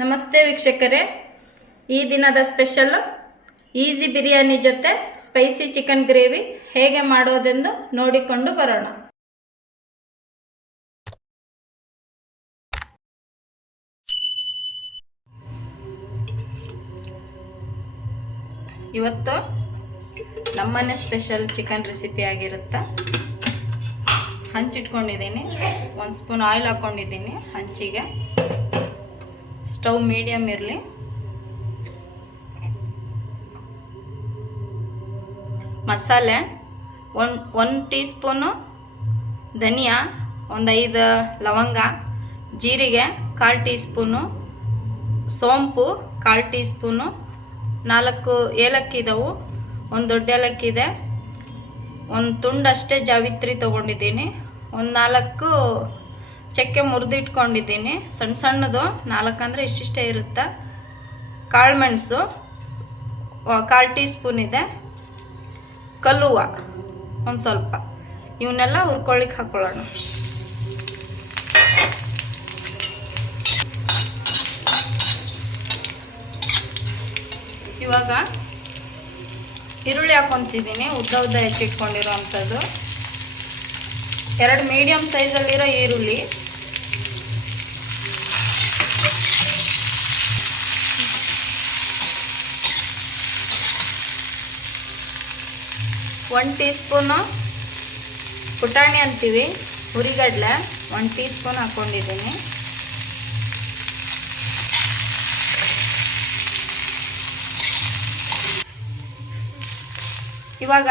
ನಮಸ್ತೆ ವೀಕ್ಷಕರೇ. ಈ ದಿನದ ಸ್ಪೆಷಲ್ ಈಸಿ ಬಿರಿಯಾನಿ ಜೊತೆ ಸ್ಪೈಸಿ ಚಿಕನ್ ಗ್ರೇವಿ ಹೇಗೆ ಮಾಡೋದೆಂದು ನೋಡಿಕೊಂಡು ಬರೋಣ. ಇವತ್ತು ನಮ್ಮನೆ ಸ್ಪೆಷಲ್ ಚಿಕನ್ ರೆಸಿಪಿ ಆಗಿರುತ್ತೆ. ಹಂಚಿಟ್ಕೊಂಡಿದ್ದೀನಿ. ಒಂದು ಸ್ಪೂನ್ ಆಯಿಲ್ ಹಾಕ್ಕೊಂಡಿದ್ದೀನಿ ಹಂಚಿಗೆ. ಸ್ಟವ್ ಮೀಡಿಯಮ್ ಇರಲಿ. ಮಸಾಲೆ, ಒನ್ ಒನ್ ಟೀ ಸ್ಪೂನು ಧನಿಯಾ, ಒಂದು ಐದು ಲವಂಗ, ಜೀರಿಗೆ ಕಾಲು ಟೀ ಸ್ಪೂನು ಸೋಂಪು ಕಾಲು ಟೀ ಸ್ಪೂನು ನಾಲ್ಕು ಏಲಕ್ಕಿ ಇದಾವು, ಒಂದು ದೊಡ್ಡ ಏಲಕ್ಕಿ ಇದೆ. ಒಂದು ತುಂಡಷ್ಟೇ ಜಾವಿತ್ರಿ ತೊಗೊಂಡಿದ್ದೀನಿ. ಒಂದು ನಾಲ್ಕು ಚಕ್ಕೆ ಮುರಿದಿಟ್ಕೊಂಡಿದ್ದೀನಿ. ಸಣ್ಣ ಸಣ್ಣದು ನಾಲ್ಕು ಅಂದರೆ ಇಷ್ಟಿಷ್ಟೇ ಇರುತ್ತೆ? ಕಾಳು ಮೆಣಸು ಕಾಲು ಟೀ ಸ್ಪೂನ್ ಇದೆ. ಕಲ್ಲುವ, ಒಂದು ಸ್ವಲ್ಪ. ಇವನ್ನೆಲ್ಲ ಹುರ್ಕೊಳ್ಳಿಕ್ಕೆ ಹಾಕೊಳ್ಳೋಣ. ಇವಾಗ ಈರುಳ್ಳಿ ಹಾಕೊತಿದ್ದೀನಿ, ಉದ್ದ ಉದ್ದ ಹೆಚ್ಚಿಟ್ಕೊಂಡಿರೋ ಅಂಥದ್ದು ಎರಡು ಮೀಡಿಯಮ್ ಸೈಜಲ್ಲಿರೋ ಈರುಳ್ಳಿ. ಒನ್ ಟೀ ಸ್ಪೂನು ಪುಟಾಣಿ ಅಂತೀವಿ ಹುರಿಗಡ್ಲೆ ಒನ್ ಟೀ ಸ್ಪೂನ್ ಹಾಕ್ಕೊಂಡಿದ್ದೀನಿ ಇವಾಗ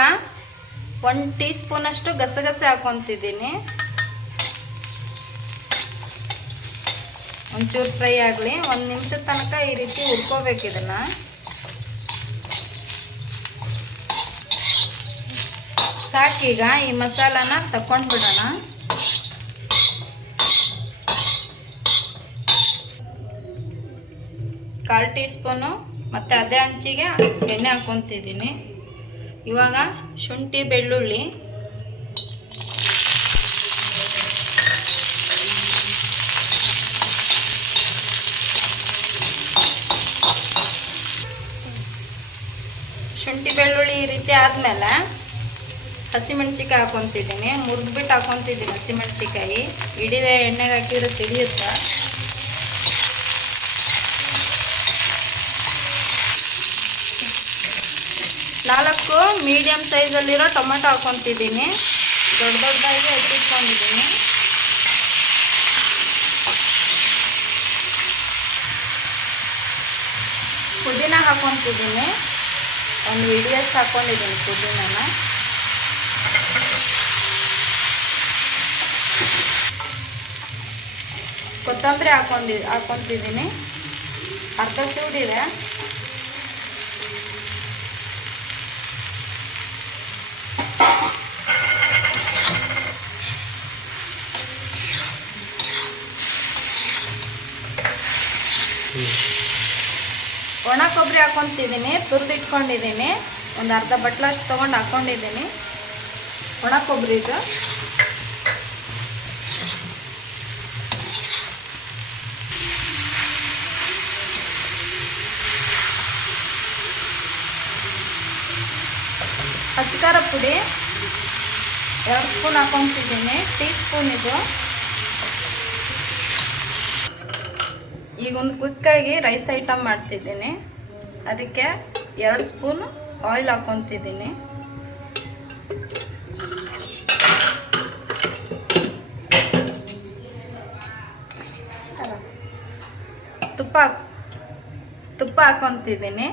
ಒನ್ ಟೀ ಸ್ಪೂನಷ್ಟು ಗಸಗಸೆ ಹಾಕೊತಿದ್ದೀನಿ. ಒಂಚೂರು ಫ್ರೈ ಆಗಲಿ, ಒಂದು ನಿಮಿಷದ ತನಕ ಈ ರೀತಿ ಹುರ್ಕೋಬೇಕು ಇದನ್ನು. ಸಾಕೀಗ ಈ ಮಸಾಲಾನ ತಕೊಂಡ್ಬಿಡೋಣ ಕಾಲು ಟೀ ಸ್ಪೂನು ಮತ್ತು ಅದೇ ಹಂಚಿಗೆ ಎಣ್ಣೆ ಹಾಕ್ಕೊತಿದ್ದೀನಿ ಇವಾಗ ಶುಂಠಿ ಬೆಳ್ಳುಳ್ಳಿ. ಶುಂಠಿ ಬೆಳ್ಳುಳ್ಳಿ ಈ ರೀತಿ ಆದಮೇಲೆ ಹಸಿಮೆಣ್ಸಿಕಾಯಿ ಹಾಕೊತಿದ್ದೀನಿ. ಮುರಿದ್ಬಿಟ್ಟು ಹಾಕೊತಿದ್ದೀನಿ ಹಸಿಮೆಣ್ಸಿಕಾಯಿ ಇಡೀ ಎಣ್ಣೆಗೆ ಹಾಕಿದ್ರೆ ಸಿಡಿಯುತ್ತೆ? ನಾಲ್ಕು ಮೀಡಿಯಮ್ ಸೈಜಲ್ಲಿರೋ ಟೊಮೆಟೊ ಹಾಕೊತಿದ್ದೀನಿ. ದೊಡ್ಡ ದೊಡ್ಡದಾಗಿ ಹೆಚ್ಚಿಟ್ಕೊಂಡಿದ್ದೀನಿ ಪುದೀನ ಹಾಕೊತಿದ್ದೀನಿ. ಒಂದು ಇಡಿಯಷ್ಟು ಹಾಕ್ಕೊಂಡಿದ್ದೀನಿ ಪುದೀನ ಕೊತ್ತಂಬರಿ ಹಾಕೊಂಡಿ, ಹಾಕೊತಿದ್ದೀನಿ. ಅರ್ಧ ಸೂಡಿದೆ. ಒಣ ಕೊಬ್ಬರಿ ಹಾಕೊತಿದ್ದೀನಿ, ತುರಿದಿಟ್ಕೊಂಡಿದ್ದೀನಿ. ಒಂದು ಅರ್ಧ ಬಟ್ಲಷ್ಟು ತೊಗೊಂಡು ಹಾಕ್ಕೊಂಡಿದ್ದೀನಿ ಒಣ ಕೊಬ್ಬರಿದು ಅಚ್ಚಕಾರ ಪುಡಿ ಎರಡು ಸ್ಪೂನ್ ಹಾಕೊತಿದ್ದೀನಿ. ಟೀ ಸ್ಪೂನ್ ಇದು. ಈಗ ಒಂದು ಕ್ವಿಕ್ಕಾಗಿ ರೈಸ್ ಐಟಮ್ ಮಾಡ್ತಿದ್ದೀನಿ. ಅದಕ್ಕೆ ಎರಡು ಸ್ಪೂನ್ ಆಯಿಲ್ ಹಾಕೊತಿದ್ದೀನಿ ತುಪ್ಪ ತುಪ್ಪ ಹಾಕೊತಿದ್ದೀನಿ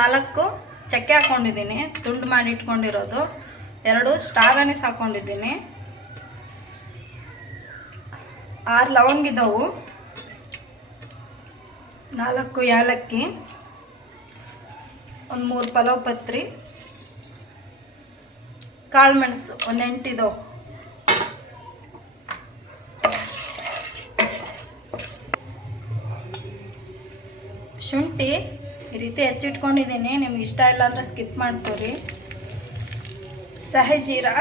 ನಾಲ್ಕು ಚಕ್ಕೆ ಹಾಕ್ಕೊಂಡಿದ್ದೀನಿ ತುಂಡು ಮಾಡಿ ಇಟ್ಕೊಂಡಿರೋದು. ಎರಡು ಸ್ಟಾರ್ ಅನಿಸ್ ಹಾಕ್ಕೊಂಡಿದ್ದೀನಿ ಆರು ಲವಂಗ ಇದ್ದವು ನಾಲ್ಕು ಏಲಕ್ಕಿ. ಒಂದು ಮೂರು ಪಲಾವ್ ಪತ್ರಿ. ಕಾಳು ಮೆಣಸು ಒಂದು ಎಂಟಿದವು ಶುಂಠಿ ಈ ರೀತಿ ಹೆಚ್ಚಿಟ್ಕೊಂಡಿದ್ದೀನಿ. ನಿಮ್ಗೆ ಇಷ್ಟ ಇಲ್ಲ ಅಂದರೆ ಸ್ಕಿಪ್ ಮಾಡ್ಕೊರಿ. ಸಹಿ ಜೀರಾ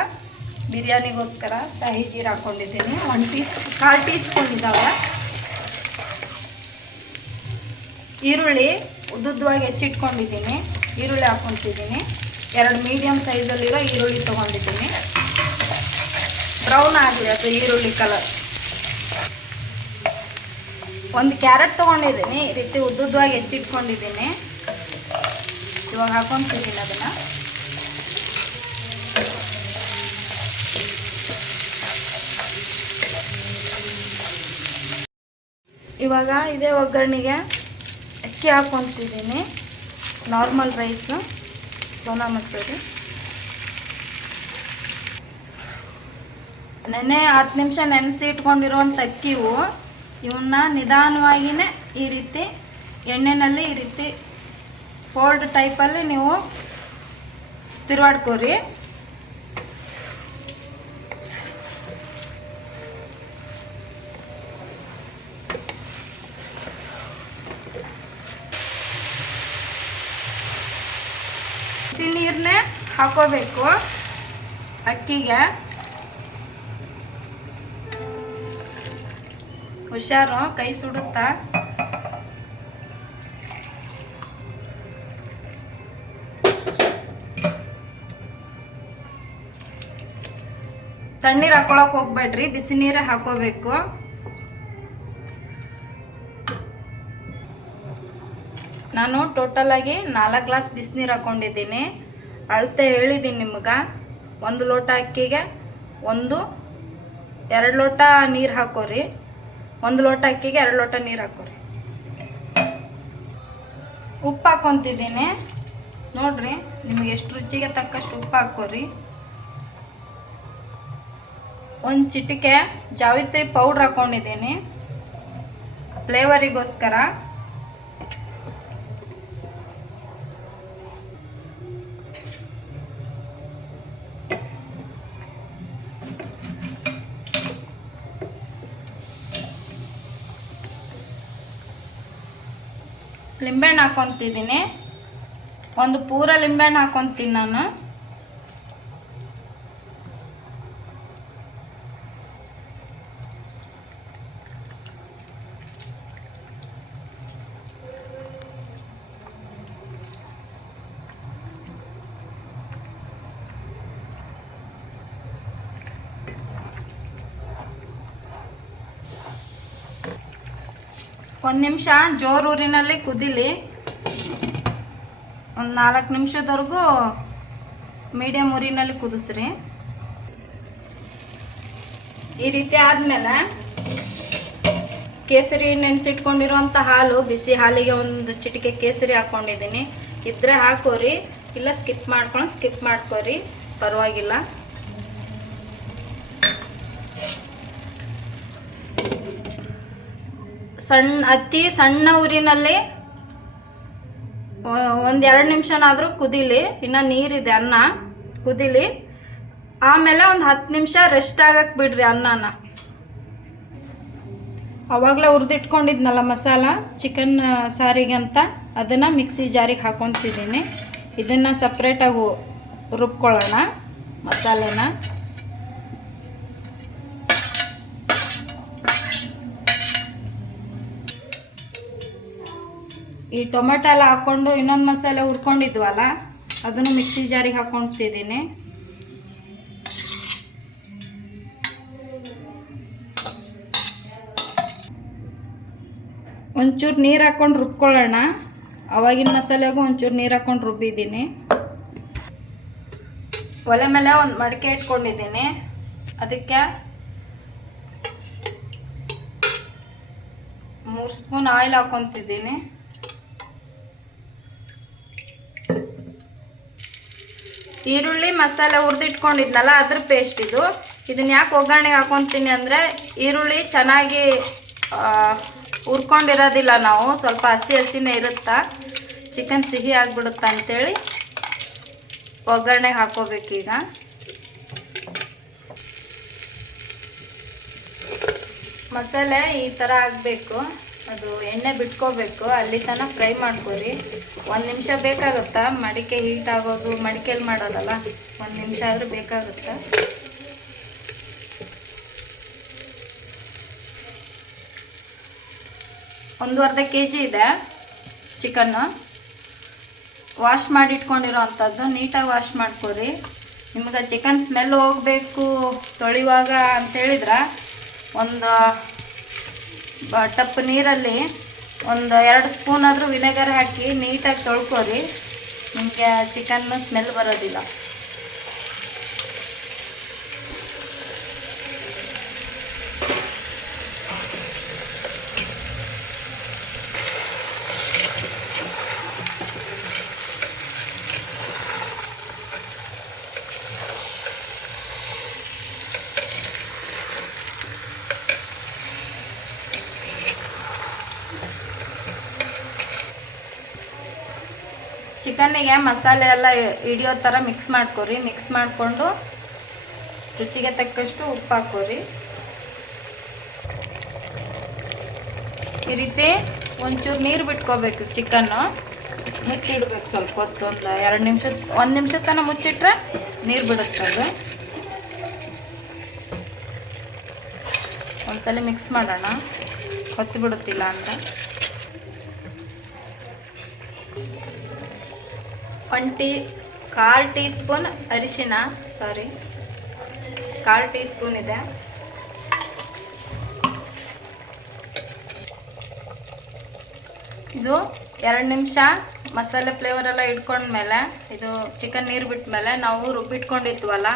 ಬಿರಿಯಾನಿಗೋಸ್ಕರ ಸಹಿ ಜೀರಾ ಹಾಕ್ಕೊಂಡಿದ್ದೀನಿ ಒನ್ ಟೀಸ್ ಕಾಲು ಟೀ ಇದ್ದಾವೆ ಈರುಳ್ಳಿ ಉದ್ದುದ್ದವಾಗಿ ಹೆಚ್ಚಿಟ್ಕೊಂಡಿದ್ದೀನಿ. ಈರುಳ್ಳಿ ಹಾಕ್ಕೊತಿದ್ದೀನಿ. ಎರಡು ಮೀಡಿಯಮ್ ಸೈಜಲ್ಲಿರೋ ಈರುಳ್ಳಿ ತೊಗೊಂಡಿದ್ದೀನಿ. ಬ್ರೌನ್ ಆಗಲಿ ಅದು ಈರುಳ್ಳಿ ಕಲರ್ ಒಂದು ಕ್ಯಾರೆಟ್ ತೊಗೊಂಡಿದ್ದೀನಿ. ಈ ರೀತಿ ಉದ್ದುದ್ದವಾಗಿ ಹೆಚ್ಚಿಟ್ಕೊಂಡಿದ್ದೀನಿ. ಇವಾಗ ಹಾಕೊಂತಿದ್ದೀನಿ ಅದನ್ನು. ಇವಾಗ ಇದೇ ಒಗ್ಗರಣೆಗೆ ಅಕ್ಕಿ ಹಾಕೊತಿದ್ದೀನಿ. Normal rice Sona Masuri. ನೆನೆ ಹತ್ತು ನಿಮಿಷ ನೆನೆಸಿ ಇಟ್ಕೊಂಡಿರೋವಂಥ ಅಕ್ಕಿವು ಇವನ್ನ ನಿಧಾನವಾಗಿಯೇ ಈ ರೀತಿ ಎಣ್ಣೆನಲ್ಲಿ ಈ ರೀತಿ ಫೋಲ್ಡ್ ಟೈಪಲ್ಲಿ ನೀವು ತಿರುವಾಡ್ಕೋರಿ. ಬಿಸಿ ನೀರನ್ನೇ ಹಾಕೋಬೇಕು ಅಕ್ಕಿಗೆ. ಹುಷಾರು, ಕೈ ಸುಡುತ್ತಾ? ತಣ್ಣೀರ್ ಹಾಕೊಳಕ್ ಹೋಗ್ಬೇಡ್ರಿ, ಬಿಸಿ ನೀರೇ ಹಾಕೋಬೇಕು. ನಾನು ಟೋಟಲ್ ಆಗಿ ನಾಲ್ಕು ಗ್ಲಾಸ್ ಬಿಸಿನೀರು ಹಾಕೊಂಡಿದ್ದೀನಿ. ಅಳತೆ ಹೇಳಿದ್ದೀನಿ ನಿಮ್ಗೆ. ಒಂದು ಲೋಟ ಅಕ್ಕಿಗೆ ಒಂದು, ಎರಡು ಲೋಟ ನೀರು ಹಾಕೋರಿ. ಒಂದು ಲೋಟ ಅಕ್ಕಿಗೆ ಎರಡು ಲೋಟ ನೀರು ಹಾಕೋರಿ. ಉಪ್ಪು ಹಾಕೊತಿದ್ದೀನಿ. ನೋಡ್ರಿ, ನಿಮ್ಗೆ ಎಷ್ಟು ರುಚಿಗೆ ತಕ್ಕಷ್ಟು ಉಪ್ಪು ಹಾಕೋರಿ. ಒಂದು ಚಿಟಿಕೆ ಜಾವಿತ್ರಿ ಪೌಡ್ರ್ ಹಾಕೊಂಡಿದ್ದೀನಿ. ಫ್ಲೇವರಿಗೋಸ್ಕರ ಲಿಂಬೆಹಣ್ಣು ಹಾಕೊತಿದ್ದೀನಿ. ಒಂದು ಪೂರ ಲಿಂಬೆಹಣ್ಣು ಹಾಕೊತೀನಿ ನಾನು. ಒಂದು ನಿಮಿಷ ಜೋರೂರಿನಲ್ಲಿ ಕುದಿಲಿ. ಒಂದು ನಾಲ್ಕು ನಿಮಿಷದವರೆಗೂ ಮೀಡಿಯಮ್ ಊರಿನಲ್ಲಿ ಕುದಿಸ್ರಿ. ಈ ರೀತಿ ಆದಮೇಲೆ ಕೇಸರಿ ನೆನೆಸಿಟ್ಕೊಂಡಿರುವಂಥ ಹಾಲು, ಬಿಸಿ ಹಾಲಿಗೆ ಒಂದು ಚಿಟಿಕೆ ಕೇಸರಿ ಹಾಕ್ಕೊಂಡಿದ್ದೀನಿ ಇದ್ರೆ ಹಾಕೋರಿ, ಇಲ್ಲ ಸ್ಕಿಪ್ ಮಾಡ್ಕೊಂಡು ಸ್ಕಿಪ್ ಮಾಡ್ಕೋರಿ. ಪರವಾಗಿಲ್ಲ. ಸಣ್ಣ ಅತಿ ಸಣ್ಣ ಊರಿನಲ್ಲಿ ಒಂದು ಎರಡು ನಿಮಿಷನಾದರೂ ಕುದೀಲಿ, ಇನ್ನು ನೀರಿದೆ ಅನ್ನ, ಕುದಿಲಿ. ಆಮೇಲೆ ಒಂದು ಹತ್ತು ನಿಮಿಷ ರೆಸ್ಟ್ ಆಗಕ್ಕೆ ಬಿಡ್ರಿ ಅನ್ನನ. ಅವಾಗಲೇ ಹುರಿದಿಟ್ಕೊಂಡಿದ್ನಲ್ಲ ಮಸಾಲ ಚಿಕನ್ ಸಾರಿಗೆ ಅಂತ, ಅದನ್ನು ಮಿಕ್ಸಿ ಜಾರಿಗೆ ಹಾಕೊತಿದ್ದೀನಿ ಇದನ್ನು ಸಪ್ರೇಟಾಗಿ ರುಬ್ಕೊಳ್ಳೋಣ ಮಸಾಲೆನ. ಈ ಟೊಮೆಟೊ ಎಲ್ಲ ಹಾಕ್ಕೊಂಡು ಇನ್ನೊಂದು ಮಸಾಲೆ ಹುರ್ಕೊಂಡಿದ್ವಲ್ಲ, ಅದನ್ನು ಮಿಕ್ಸಿ ಜಾರಿಗೆ ಹಾಕ್ಕೊತಿದ್ದೀನಿ ಒಂಚೂರು ನೀರು ಹಾಕ್ಕೊಂಡು ರುಬ್ಕೊಳ್ಳೋಣ. ಅವಾಗಿನ ಮಸಾಲೆಗೂ ಒಂಚೂರು ನೀರು ಹಾಕ್ಕೊಂಡು ರುಬ್ಬಿದ್ದೀನಿ. ಒಲೆ ಮೇಲೆ ಒಂದು ಮಡಿಕೆ ಇಟ್ಕೊಂಡಿದ್ದೀನಿ. ಅದಕ್ಕೆ ಮೂರು ಸ್ಪೂನ್ ಆಯಿಲ್ ಹಾಕ್ಕೊತಿದ್ದೀನಿ ಈರುಳ್ಳಿ ಮಸಾಲೆ ಹುರಿದಿಟ್ಕೊಂಡಿದ್ನಲ್ಲ ಅದ್ರ ಪೇಸ್ಟ್ ಇದು. ಇದನ್ನ ಯಾಕೆ ಒಗ್ಗರಣೆಗೆ ಹಾಕೊತೀನಿ ಅಂದರೆ ಈರುಳ್ಳಿ ಚೆನ್ನಾಗಿ ಹುರ್ಕೊಂಡಿರೋದಿಲ್ಲ ನಾವು. ಸ್ವಲ್ಪ ಹಸಿ ಹಸಿನೇ ಇರುತ್ತಾ? ಚಿಕನ್ ಸಿಹಿ ಆಗಿಬಿಡುತ್ತೆ ಅಂಥೇಳಿ ಒಗ್ಗರಣೆಗೆ ಹಾಕೋಬೇಕೀಗ. ಮಸಾಲೆ ಈ ಥರ ಆಗಬೇಕು. ಅದು ಎಣ್ಣೆ ಬಿಟ್ಕೋಬೇಕು, ಅಲ್ಲಿ ತನಕ ಫ್ರೈ ಮಾಡ್ಕೊರಿ ಒಂದು ನಿಮಿಷ ಬೇಕಾಗುತ್ತಾ? ಮಡಿಕೆ ಹೀಟ್ ಆಗೋದು, ಮಡಿಕೆಲಿ ಮಾಡೋದಲ್ಲ? ಒಂದು ನಿಮಿಷ ಆದರೂ ಬೇಕಾಗುತ್ತಾ? ಒಂದು ಅರ್ಧ ಕೆ ಜಿ ಇದೆ ಚಿಕನ್ನು. ವಾಶ್ ಮಾಡಿ ಇಟ್ಕೊಂಡಿರೋ ಅಂಥದ್ದು, ನೀಟಾಗಿ ವಾಶ್ ಮಾಡ್ಕೊರಿ ನಿಮ್ಗೆ ಚಿಕನ್ ಸ್ಮೆಲ್ ಹೋಗಬೇಕು ತೊಳೆಯುವಾಗ ಅಂತೇಳಿದ್ರೆ ಒಂದು ಟಪ್ ನೀರಲ್ಲಿ ಒಂದು ಎರಡು ಸ್ಪೂನ್ ಆದರೂ ವಿನೆಗರ್ ಹಾಕಿ ನೀಟಾಗಿ ತೊಳ್ಕೊರಿ. ನಿಮಗೆ ಚಿಕನ್ನು ಸ್ಮೆಲ್ ಬರೋದಿಲ್ಲ. ಚಿಕನ್ನಿಗೆ ಮಸಾಲೆ ಎಲ್ಲ ಹಿಡಿಯೋ ಥರ ಮಿಕ್ಸ್ ಮಾಡ್ಕೊರಿ. ಮಿಕ್ಸ್ ಮಾಡಿಕೊಂಡು ರುಚಿಗೆ ತಕ್ಕಷ್ಟು ಉಪ್ಪು ಹಾಕೋರಿ. ಈ ರೀತಿ ಒಂಚೂರು ನೀರು ಬಿಟ್ಕೋಬೇಕು ಚಿಕನ್ನು ಮುಚ್ಚಿಡ್ಬೇಕು ಸ್ವಲ್ಪ ಹೊತ್ತು, ಒಂದು ಎರಡು ನಿಮಿಷ, ಒಂದು ನಿಮಿಷ ತನಕ ಮುಚ್ಚಿಟ್ರೆ ನೀರು ಬಿಡುತ್ತೆ ಒಂದ್ಸಲ ಮಿಕ್ಸ್ ಮಾಡೋಣ. ಹೊತ್ತು ಬಿಡುತ್ತಿಲ್ಲ ಅಂತ. ಒನ್ ಟೀ, ಕಾಲು ಟೀ ಸ್ಪೂನ್ ಅರಿಶಿನ, ಸಾರಿ, ಕಾಲು ಟೀ ಸ್ಪೂನ್ ಇದೆ. ಇದು ಎರಡು ನಿಮಿಷ ಮಸಾಲೆ ಫ್ಲೇವರ್ ಎಲ್ಲ ಇಟ್ಕೊಂಡ್ಮೇಲೆ, ಇದು ಚಿಕನ್ ನೀರು ಬಿಟ್ಮೇಲೆ ನಾವು ರುಬ್ಬಿಟ್ಕೊಂಡಿದ್ವಲ್ಲ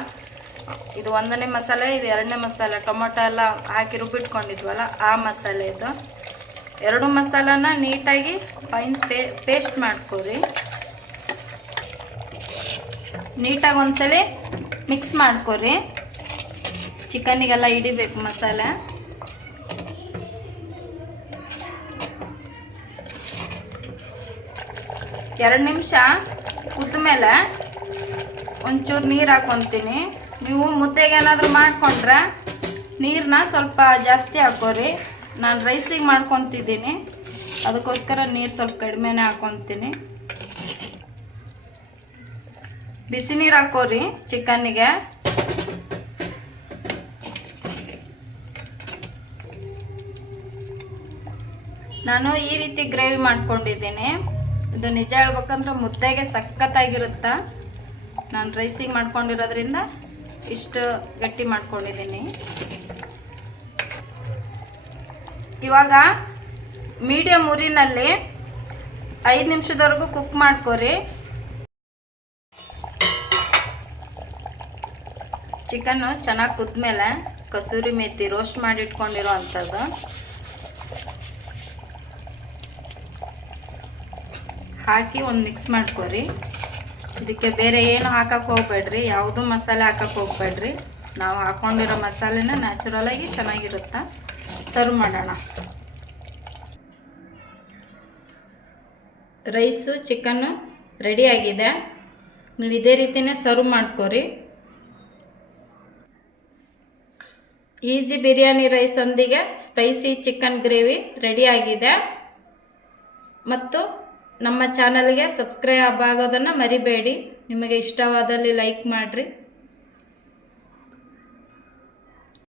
ಇದು ಒಂದನೇ ಮಸಾಲೆ, ಇದು ಎರಡನೇ ಮಸಾಲೆ, ಟೊಮೊಟೊ ಎಲ್ಲ ಹಾಕಿ ರುಬ್ಬಿಟ್ಕೊಂಡಿದ್ವಲ್ಲ ಆ ಮಸಾಲೆ ಇದು ಎರಡು ಮಸಾಲನ ನೀಟಾಗಿ ಫೈನ್ ಪೇಸ್ಟ್ ಮಾಡ್ಕೊರಿ. ನೀಟಾಗಿ ಒಂದ್ಸಲಿ ಮಿಕ್ಸ್ ಮಾಡ್ಕೊರಿ. ಚಿಕನ್ನಿಗೆಲ್ಲ ಹಿಡಿಬೇಕು ಮಸಾಲೆ. ಎರಡು ನಿಮಿಷ ಕುದ್ಮೇಲೆ ಒಂಚೂರು ನೀರು ಹಾಕ್ಕೊತೀನಿ ನೀವು ಮುದ್ದೆಗೆ ಏನಾದರೂ ಮಾಡಿಕೊಂಡ್ರೆ ನೀರನ್ನ ಸ್ವಲ್ಪ ಜಾಸ್ತಿ ಹಾಕೋರಿ. ನಾನು ರೈಸಿಗೆ ಮಾಡ್ಕೊತಿದ್ದೀನಿ. ಅದಕ್ಕೋಸ್ಕರ ನೀರು ಸ್ವಲ್ಪ ಕಡಿಮೆನೇ ಹಾಕ್ಕೊತೀನಿ ಬಿಸಿ ನೀರು ಹಾಕೋರಿ ಚಿಕನ್ನಿಗೆ. ನಾನು ಈ ರೀತಿ ಗ್ರೇವಿ ಮಾಡ್ಕೊಂಡಿದ್ದೀನಿ. ಇದು ನಿಜ ಹೇಳ್ಬೇಕಂದ್ರೆ ಮುದ್ದೆಗೆ ಸಖತ್ತಾಗಿರುತ್ತ? ನಾನು ರೈಸಿಗೆ ಮಾಡ್ಕೊಂಡಿರೋದ್ರಿಂದ ಇಷ್ಟು ಗಟ್ಟಿ ಮಾಡ್ಕೊಂಡಿದ್ದೀನಿ. ಇವಾಗ ಮೀಡಿಯಮ್ ಊರಿನಲ್ಲಿ ಐದು ನಿಮಿಷದವರೆಗೂ ಕುಕ್ ಮಾಡ್ಕೊರಿ. ಚಿಕನ್ನು ಚೆನ್ನಾಗಿ ಕುದ್ಮೇಲೆ ಕಸೂರಿ ಮೇಥಿ ರೋಸ್ಟ್ ಮಾಡಿ ಇಟ್ಕೊಂಡಿರೋ ಅಂಥದ್ದು. ಹಾಕಿ ಒಂದು ಮಿಕ್ಸ್ ಮಾಡ್ಕೊರಿ. ಇದಕ್ಕೆ ಬೇರೆ ಏನು ಹಾಕಕ್ಕೆ ಹೋಗ್ಬೇಡ್ರಿ, ಯಾವುದೂ ಮಸಾಲೆ ಹಾಕಕ್ಕೆ ಹೋಗ್ಬೇಡ್ರಿ. ನಾವು ಹಾಕ್ಕೊಂಡಿರೋ ಮಸಾಲೆನ ನ್ಯಾಚುರಲಾಗಿ ಚೆನ್ನಾಗಿರುತ್ತೆ? ಸರ್ವ್ ಮಾಡೋಣ. ರೈಸು ಚಿಕನ್ನು ರೆಡಿಯಾಗಿದೆ ನೀವು ಇದೇ ರೀತಿಯೇ ಸರ್ವ್ ಮಾಡ್ಕೊರಿ. ಈಸಿ ಬಿರಿಯಾನಿ ರೈಸೊಂದಿಗೆ ಸ್ಪೈಸಿ ಚಿಕನ್ ಗ್ರೇವಿ ರೆಡಿಯಾಗಿದೆ ಮತ್ತು ನಮ್ಮ ಚಾನಲ್ಗೆ ಸಬ್ಸ್ಕ್ರೈಬ್ ಆಗೋದನ್ನು ಮರಿಬೇಡಿ. ನಿಮಗೆ ಇಷ್ಟವಾದಲ್ಲಿ ಲೈಕ್ ಮಾಡಿರಿ.